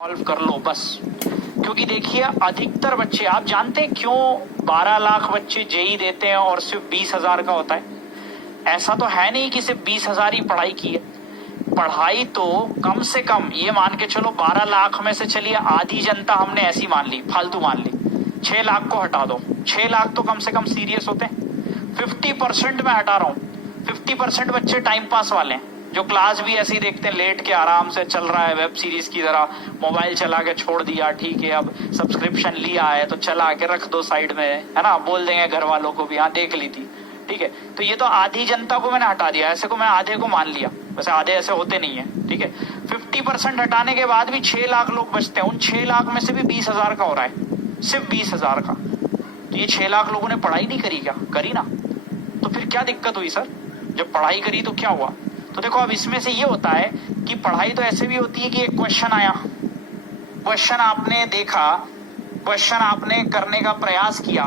Solve कर लो बस। क्योंकि देखिए अधिकतर बच्चे, आप जानते हैं क्यों 12 लाख बच्चे जेई देते हैं और सिर्फ 20,000 का होता है? ऐसा तो है नहीं कि सिर्फ 20,000 ही पढ़ाई की है। पढ़ाई तो कम से कम ये मान के चलो 12 लाख में से चलिए आधी जनता हमने ऐसी मान ली, फालतू मान ली। 6 लाख को हटा दो, 6 लाख तो कम से कम सीरियस होते हैं। 50% मैं हटा रहा हूँ, 50% बच्चे टाइम पास वाले हैं जो क्लास भी ऐसे ही देखते हैं, लेट के आराम से चल रहा है वेब सीरीज की तरह, मोबाइल चला के छोड़ दिया, ठीक है अब सब्सक्रिप्शन लिया है तो चला के रख दो साइड में, है ना, बोल देंगे घर वालों को भी हाँ देख ली थी, ठीक है। तो ये तो आधी जनता को मैंने हटा दिया, ऐसे को मैं आधे को मान लिया, वैसे आधे ऐसे होते नहीं है, ठीक है। 50% हटाने के बाद भी 6 लाख लोग बचते हैं, उन 6 लाख में से भी 20,000 का हो रहा है, सिर्फ 20,000 का। तो ये 6 लाख लोगों ने पढ़ाई नहीं करी क्या? करी ना। तो फिर क्या दिक्कत हुई सर? जब पढ़ाई करी तो क्या हुआ? तो देखो अब इसमें से ये होता है कि पढ़ाई तो ऐसे भी होती है कि एक क्वेश्चन आया, क्वेश्चन आपने देखा, क्वेश्चन आपने करने का प्रयास किया,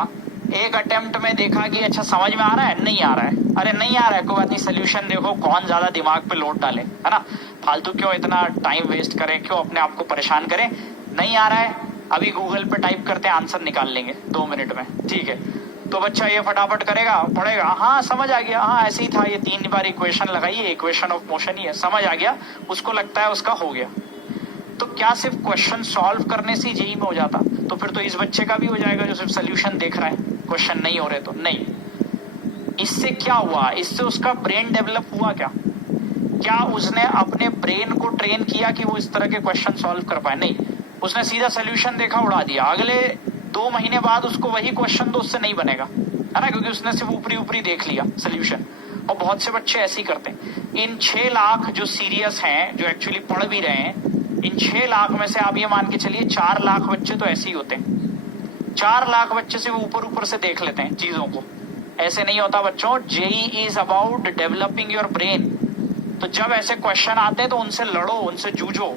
एक अटेम्प्ट में देखा कि अच्छा समझ में आ रहा है, नहीं आ रहा है, अरे नहीं आ रहा है कोई बात नहीं, सोल्यूशन देखो, कौन ज्यादा दिमाग पे लोड डाले, है ना, फालतू क्यों इतना टाइम वेस्ट करें, क्यों अपने आप को परेशान करें। नहीं आ रहा है, अभी गूगल पे टाइप करते हैं, आंसर निकाल लेंगे 2 मिनट में, ठीक है। तो बच्चा ये फटाफट करेगा, पढ़ेगा, हाँ समझ आ गया, हाँ ऐसे ही था, ये 3 बार इक्वेशन लगाइए, इक्वेशन ऑफ मोशन ही है, समझ आ गया, उसको लगता है उसका हो गया। तो क्या सिर्फ क्वेश्चन सॉल्व करने से जेई में हो जाता? तो फिर तो इस बच्चे का भी हो जाएगा जो सिर्फ सोल्यूशन देख रहा है, क्वेश्चन नहीं हो रहे तो नहीं। इससे क्या हुआ? इससे उसका ब्रेन डेवलप हुआ क्या? क्या उसने अपने ब्रेन को ट्रेन किया कि वो इस तरह के क्वेश्चन सॉल्व कर पाए? नहीं, उसने सीधा सोल्यूशन देखा, उड़ा दिया, अगले 2 महीने बाद उसको वही क्वेश्चन तो उससे नहीं बनेगा, है ना, क्योंकि उसने सिर्फ ऊपरी ऊपरी देख लिया सोल्यूशन। और बहुत से बच्चे ऐसे ही करते हैं। इन 6 लाख जो सीरियस हैं, जो एक्चुअली पढ़ भी रहे हैं, इन 6 लाख में से आप ये मान के चलिए 4 लाख बच्चे तो ऐसे ही होते हैं। 4 लाख बच्चे से वो ऊपर ऊपर से देख लेते हैं चीजों को। ऐसे नहीं होता बच्चों, JEE is about developing your brain. तो जब ऐसे क्वेश्चन आते हैं तो उनसे लड़ो, उनसे जूझो।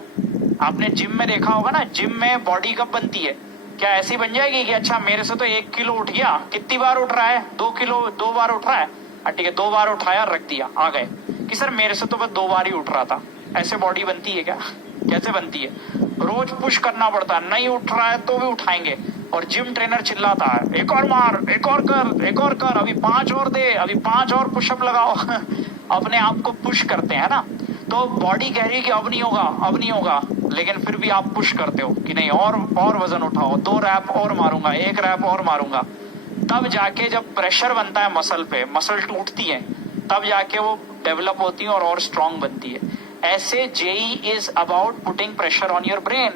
आपने जिम में देखा होगा ना, जिम में बॉडी कब बनती है? क्या ऐसी बन जाएगी कि अच्छा मेरे से तो 1 किलो उठ गया, कितनी बार उठ रहा है? 2 किलो 2 बार उठ रहा है, ठीक है 2 बार उठाया रख दिया आ गए, कि सर मेरे से तो बस 2 बार ही उठ रहा था। ऐसे बॉडी बनती है क्या? कैसे बनती है? रोज पुश करना पड़ता है, नहीं उठ रहा है तो भी उठाएंगे, और जिम ट्रेनर चिल्लाता है एक और मार, एक और कर, एक और कर, अभी 5 और दे, अभी 5 और पुशअप लगाओ अपने आप को पुश करते हैं ना। तो बॉडी कह रही है कि अब नहीं होगा, अब नहीं होगा, लेकिन फिर भी आप पुश करते हो कि नहीं और वजन उठाओ, 2 रैप और मारूंगा, 1 रैप और मारूंगा। तब जाके जब प्रेशर बनता है मसल पे, मसल टूटती है, तब जाके वो डेवलप होती है और स्ट्रांग बनती है। ऐसे JEE is about putting pressure on your brain.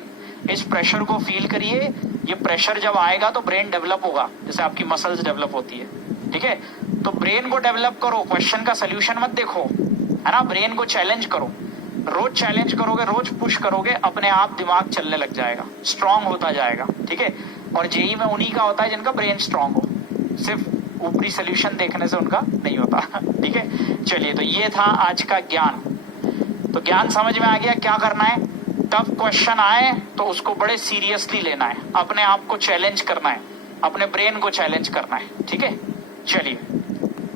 इस प्रेशर को फील करिए, ये प्रेशर जब आएगा तो ब्रेन डेवलप होगा, जैसे आपकी मसल्स डेवलप होती है, ठीक है। तो ब्रेन को डेवलप करो, क्वेश्चन का सोल्यूशन मत देखो, है ना, ब्रेन को चैलेंज करो। रोज चैलेंज करोगे, रोज पुश करोगे, अपने आप दिमाग चलने लग जाएगा, स्ट्रांग होता जाएगा, ठीक है। और जेई में उन्हीं का होता है जिनका ब्रेन स्ट्रांग हो, सिर्फ ऊपरी सोल्यूशन देखने से उनका नहीं होता ठीक है। चलिए, तो ये था आज का ज्ञान। तो ज्ञान समझ में आ गया क्या करना है? तब क्वेश्चन आए तो उसको बड़े सीरियसली लेना है, अपने आप को चैलेंज करना है, अपने ब्रेन को चैलेंज करना है, ठीक है। चलिए।